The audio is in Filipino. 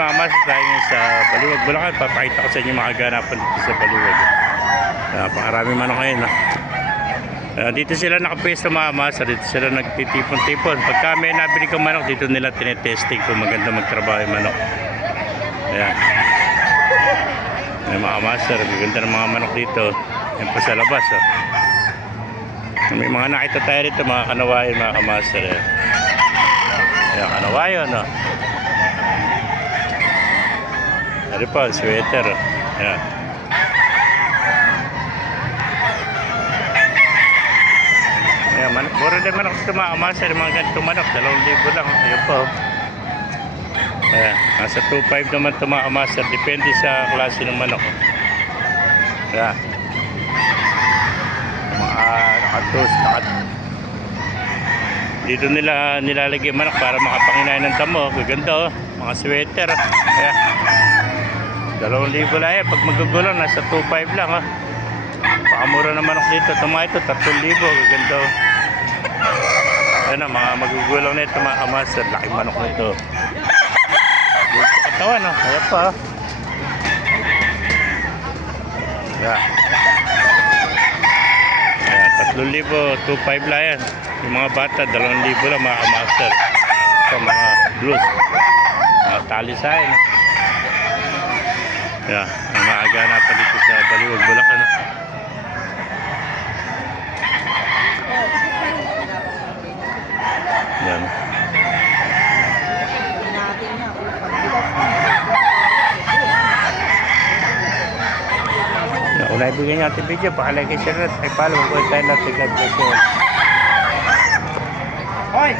mga mas tayo sa Baliwag, Bulacan. Papakita ko sa inyo mga ganapan dito sa Baliwag. Napakarami manok ngayon. Dito sila nakapwesto mga mas. Dito sila nagtitipon-tipon. Pagka may nabili kang manok, dito nila tinetesting kung maganda magtrabaho yung manok. Ayan. May mga master. Maganda ng mga manok dito. Yan po sa labas. May mga nakita tayo rito mga kanawayan mga kamaster. Ayan, kanawayan. Ano po, sweater. Ayan. Ayan, puro din manok sa mga kamaster. Mga ganitong manok, 2,000 lang. Ayan po. Ayan, nasa 2,500 naman ito mga kamaster. Depende sa klase ng manok. Ayan. Dito nila nilalagay manok para makapanginain ng damo. Gaganda mga sweater. Ayan. 2,000 lang yan. Pag magugulang nasa 2,500 lang pakamura ng manok dito. Tama ito 3,000. Gaganda ayan mga magugulang na ito mga kamaster. Laking manok nito. Dito katawan ayan pa ayan. 3,000, 2,500 lang yan. Yung mga bata, 2,000 lang mga kamaster. Sa mga blues. Mga talisayan. Yan, ang maagana pa dito sa Baliwag, Bulacan. Yan. Kung naibigyan niyo ating video, pakalike, share at i-follow. Kung tayo natin, God bless you. Hoy!